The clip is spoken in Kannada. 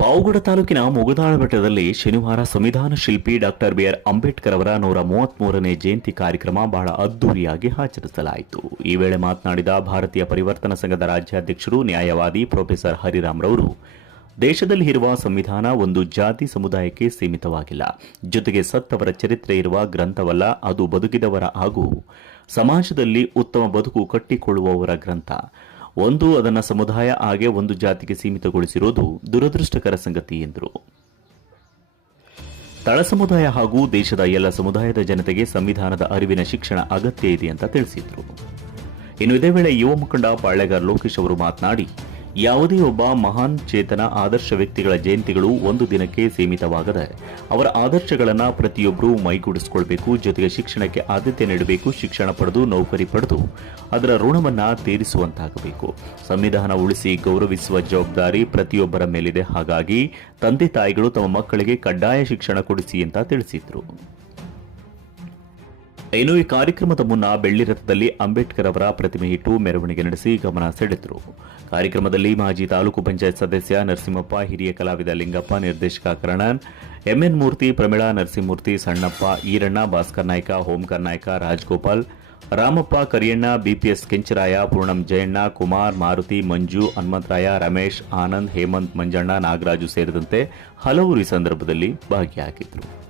ಪಾವಗಡ ತಾಲೂಕಿನ ಮುಗದಾಳ ಬೆಟ್ಟದಲ್ಲಿ ಶನಿವಾರ ಸಂವಿಧಾನ ಶಿಲ್ಪಿ ಡಾಕ್ಟರ್ ಬಿಆರ್. ಅಂಬೇಡ್ಕರ್ ಅವರ ನೂರ ಮೂವತ್ಮೂರನೇ ಜಯಂತಿ ಕಾರ್ಯಕ್ರಮ ಬಹಳ ಅದ್ದೂರಿಯಾಗಿ ಆಚರಿಸಲಾಯಿತು. ಈ ವೇಳೆ ಮಾತನಾಡಿದ ಭಾರತೀಯ ಪರಿವರ್ತನಾ ಸಂಘದ ರಾಜ್ಯಾಧ್ಯಕ್ಷರು, ನ್ಯಾಯವಾದಿ ಪ್ರೊಫೆಸರ್ ಹರಿರಾಮ್ ರವರು, ದೇಶದಲ್ಲಿ ಇರುವ ಸಂವಿಧಾನ ಒಂದು ಜಾತಿ ಸಮುದಾಯಕ್ಕೆ ಸೀಮಿತವಾಗಿಲ್ಲ. ಜೊತೆಗೆ ಸತ್ತವರ ಚರಿತ್ರೆ ಇರುವ ಗ್ರಂಥವಲ್ಲ, ಅದು ಬದುಕಿದವರ ಹಾಗೂ ಸಮಾಜದಲ್ಲಿ ಉತ್ತಮ ಬದುಕು ಕಟ್ಟಿಕೊಳ್ಳುವವರ ಗ್ರಂಥ. ಒಂದು ಅದನ್ನ ಸಮುದಾಯ ಹಾಗೆ ಒಂದು ಜಾತಿಗೆ ಸೀಮಿತಗೊಳಿಸಿರುವುದು ದುರದೃಷ್ಟಕರ ಸಂಗತಿ ಎಂದರು. ತಳ ಸಮುದಾಯ ಹಾಗೂ ದೇಶದ ಎಲ್ಲ ಸಮುದಾಯದ ಜನತೆಗೆ ಸಂವಿಧಾನದ ಅರಿವಿನ ಶಿಕ್ಷಣ ಅಗತ್ಯ ಇದೆ ಅಂತ ತಿಳಿಸಿದರು. ಇನ್ನು ಇದೇ ವೇಳೆ ಯುವ ಮುಖಂಡ ಪಾಳ್ಯಗಾರ್ ಲೋಕೇಶ್ ಅವರು ಮಾತನಾಡಿ ಯಾವುದೇ ಒಬ್ಬ ಮಹಾನ್ ಚೇತನ ಆದರ್ಶ ವ್ಯಕ್ತಿಗಳ ಜಯಂತಿಗಳು ಒಂದು ದಿನಕ್ಕೆ ಸೀಮಿತವಾಗದೆ ಅವರ ಆದರ್ಶಗಳನ್ನು ಪ್ರತಿಯೊಬ್ಬರೂ ಮೈಗೂಡಿಸಿಕೊಳ್ಬೇಕು, ಜೊತೆಗೆ ಶಿಕ್ಷಣಕ್ಕೆ ಆದ್ಯತೆ ನೀಡಬೇಕು, ಶಿಕ್ಷಣ ಪಡೆದು ನೌಕರಿ ಪಡೆದು ಅದರ ಋಣವನ್ನು ತೀರಿಸುವಂತಾಗಬೇಕು. ಸಂವಿಧಾನ ಉಳಿಸಿ ಗೌರವಿಸುವ ಜವಾಬ್ದಾರಿ ಪ್ರತಿಯೊಬ್ಬರ ಮೇಲಿದೆ. ಹಾಗಾಗಿ ತಂದೆ ತಾಯಿಗಳು ತಮ್ಮ ಮಕ್ಕಳಿಗೆ ಕಡ್ಡಾಯ ಶಿಕ್ಷಣ ಕೊಡಿಸಿ ಅಂತ ತಿಳಿಸಿದ್ರು. ಇನ್ನು ಈ ಕಾರ್ಯಕ್ರಮದ ಮುನ್ನ ಬೆಳ್ಳಿ ರಥದಲ್ಲಿ ಅಂಬೇಡ್ಕರ್ ಅವರ ಪ್ರತಿಮೆ ಇಟ್ಟು ಮೆರವಣಿಗೆ ನಡೆಸಿ ಗಮನ ಸೆಳೆದರು. ಕಾರ್ಯಕ್ರಮದಲ್ಲಿ ಮಾಜಿ ತಾಲೂಕು ಪಂಚಾಯತ್ ಸದಸ್ಯ ನರಸಿಂಹಪ್ಪ, ಹಿರಿಯ ಕಲಾವಿದ ಲಿಂಗಪ್ಪ, ನಿರ್ದೇಶಕ ಕರಣನ್, ಎಂಎನ್ ಮೂರ್ತಿ, ಪ್ರಮೀಳಾ ನರಸಿಂಹಮೂರ್ತಿ, ಸಣ್ಣಪ್ಪ, ಈರಣ್ಣ, ಭಾಸ್ಕರ್ ನಾಯ್ಕ ಓಂಕರ್ ನಾಯ್ಕ, ರಾಜ್ಗೋಪಾಲ್, ರಾಮಪ್ಪ ಕರಿಯಣ್ಣ, ಬಿಪಿಎಸ್ ಕೆಂಚರಾಯ, ಪೂರ್ಣಂ ಜಯಣ್ಣ, ಕುಮಾರ್, ಮಾರುತಿ, ಮಂಜು, ಹನುಮಂತರಾಯ, ರಮೇಶ್, ಆನಂದ್, ಹೇಮಂತ್, ಮಂಜಣ್ಣ, ನಾಗರಾಜು ಸೇರಿದಂತೆ ಹಲವರು ಸಂದರ್ಭದಲ್ಲಿ ಭಾಗಿಯಾಗಿದ್ದರು.